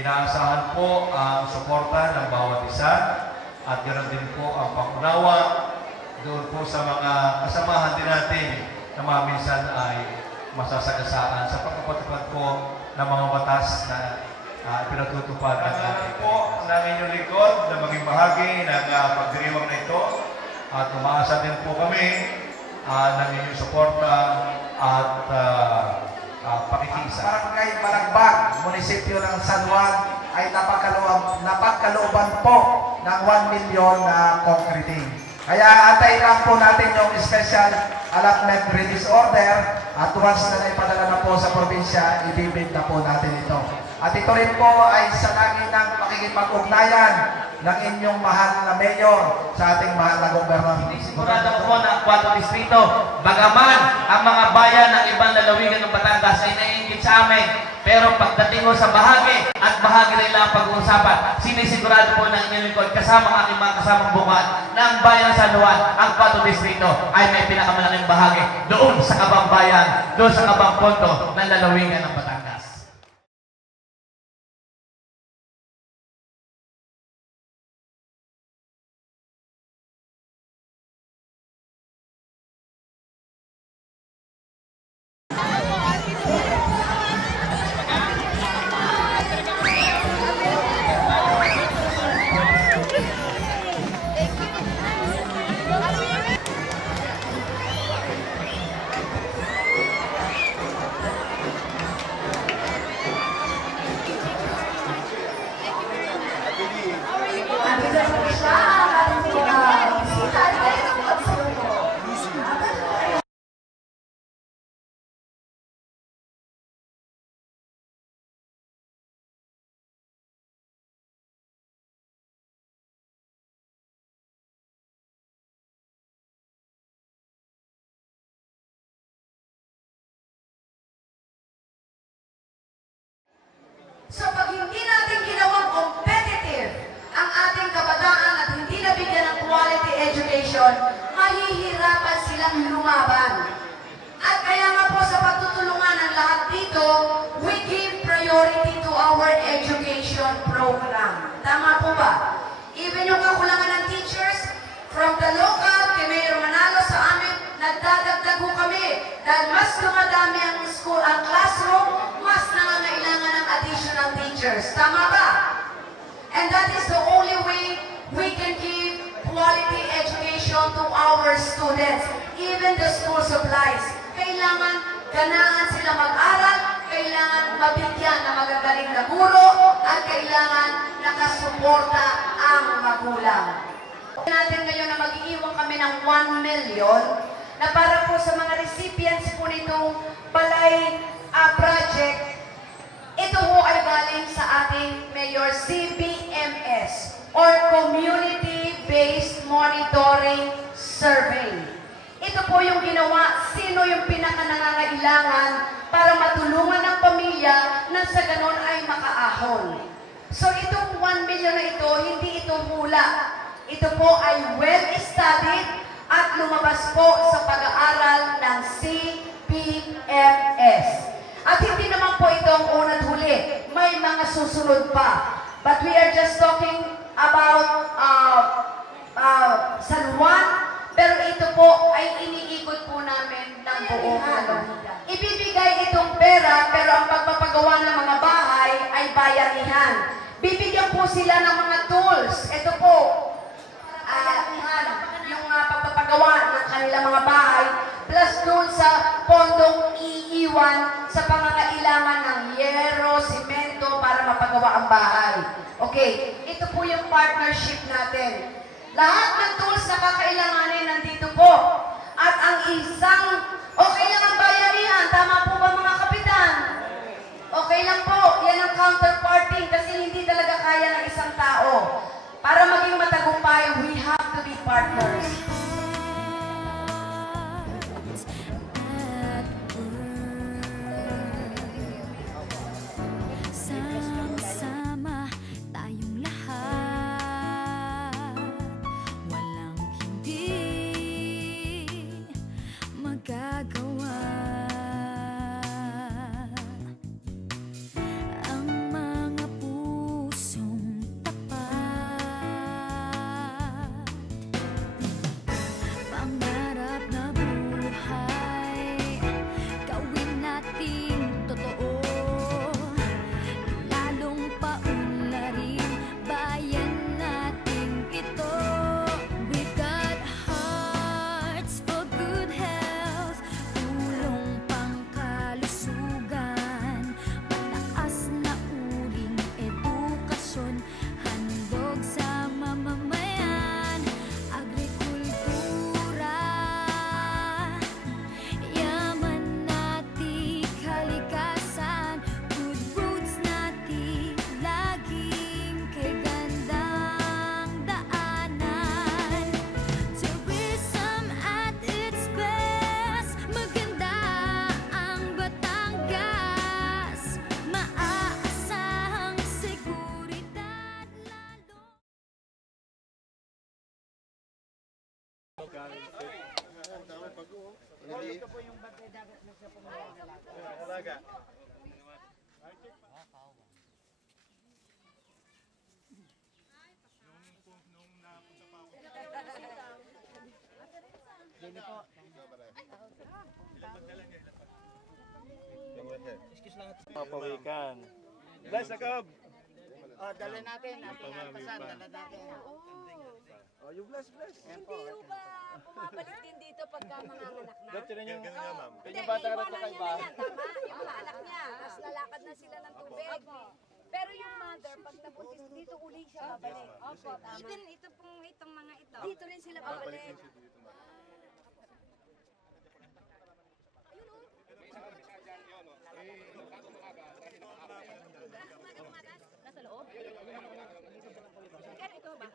Inaasahan po ang suporta ng bawat isa at ganoon din po ang pangunawa doon po sa mga kasamahan din natin na mga minsan ay masasagasaan sa pagpapatupad po ng mga batas na pinatutupad ng ating po ng inyong likod na maging bahagi ng pagdiriwang na ito at umaasa din po kami ng inyong suporta at pakikisa. Barangay Balagbag, munisipyo ng San Juan ay napagkalooban po ng 1 million na concreting. Kaya antay lang po natin yung special allotment release order at once na naipadala na po sa probinsya, ibibig na po natin ito. At ito rin po ay sa lagi ng pakikipag-ugnayan ng inyong mahal na mayor sa ating mahal na gobernador. Sigurado po na 4 distrito, bagaman ang mga bayan ng ibang lalawigan ng Batangas ay naiingit sa amin, pero pagdating ko sa bahagi at bahagi rin lang pag-uusapan, sinisigurado po ng inyong lingkod kasama ang aking mga kasamang bukad ng bayan ng San Juan, ang 4 distrito ay may pinakamalaking bahagi doon sa kabang bayan, doon sa kabang punto ng lalawigan ng Batangas. So pag hindi natin ginawang competitive ang ating kabataan at hindi nabigyan ng quality education, mahihirapan silang lumaban. At kaya nga po sa pagtutulungan ng lahat dito, we give priority to our education program. Tama po ba? Even yung kakulangan ng teachers, from the local kay Mayor Manalo sa amin, nagdadagdag ho kami. Dahil mas dumadami ang school, ang classroom, mas nangangailangan ng additional teachers. Tama ba? And that is the only way we can give quality education to our students. Even the school supplies. Kailangan ganahan sila mag-aral, kailangan mabigyan ng magagaling na guro, at kailangan nakasuporta ang magulang. Natin ngayon na mag-iiwan kami ng 1 million na para po sa mga recipients po nitong Balay project. Ito po ay galing sa ating Mayor CBMS or Community-Based Monitoring Survey. Ito po yung ginawa, sino yung pinaka-nangangailangan para matulungan ng pamilya na sa ganon ay makaahon. So itong 1 million na ito, hindi ito hula. Ito po ay well-studied at lumabas po sa pag-aaral ng CBMS. At hindi naman po ito ang unang huli. May mga susunod pa. But we are just talking about San Juan, pero ito po ay iniikot po namin ng buong ano. Ibibigay itong pera, pero ang pagpapagawa ng mga bahay ay bayanihan. Bibigyan po sila ng mga tools. Ito po, yung pagpapagawa ng kanilang mga bahay, plus doon sa pondong iiwan sa pangangailangan ng yero, simento para mapagawa ang bahay. Okay, ito po yung partnership natin. Lahat ng tools na kakailanganin nandito po. At ang isang, okay lang ang bayanihan, tama po ba mga kapitan? Okay lang po, yan ang counterparting kasi hindi talaga kaya ng isang tao. Para maging matagumpay, we have to be partners. Sama tayong lahat, walang hindi magagawa. Papawikan. Bless, Jacob! Dala natin, ating alpasan, dala natin. Oh, you bless. Yan po. Hindi ba bumabalik din dito pagka manganganak na? Dati rin yung... Hindi, Yung bata ka iiwanan rin niya na yan, tama? Yung mga anak niya, mas lalakad na sila ng tubig. Pero yung mother, pag nabuntis, dito uli siya babalik. Opo, tama. Even itong mga ito. Dito rin sila babalik. Nasa loob? Kaya ito ba?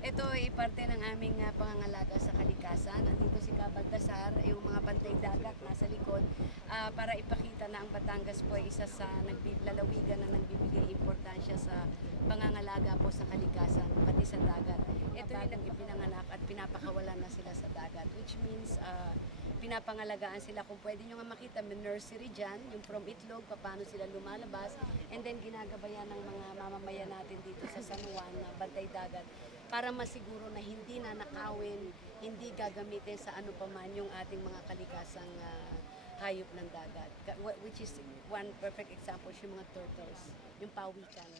Ito ay parte ng aming pangangalaga sa kalikasan. Andito si Kabaldasar, yung mga bantay dagat nasa likod para ipakita na ang Batangas po ay isa sa lalawigan na nagbibigay importansya sa pangangalaga po sa kalikasan, pati sa dagat. Ito yung nag-ipinanganak at pinapakawalan na sila sa dagat, which means pinapangalagaan sila. Kung pwede nyo nga makita, may nursery dyan, yung from itlog, paano sila lumalabas, and then ginagabayan ng mga mamamayan natin dito sa San Juan na bantay dagat para masiguro na hindi na nakawin, hindi gagamitin sa ano pa man yung ating mga kalikasang hayop ng dagat. Which is one perfect example, yung mga turtles, yung pawikan.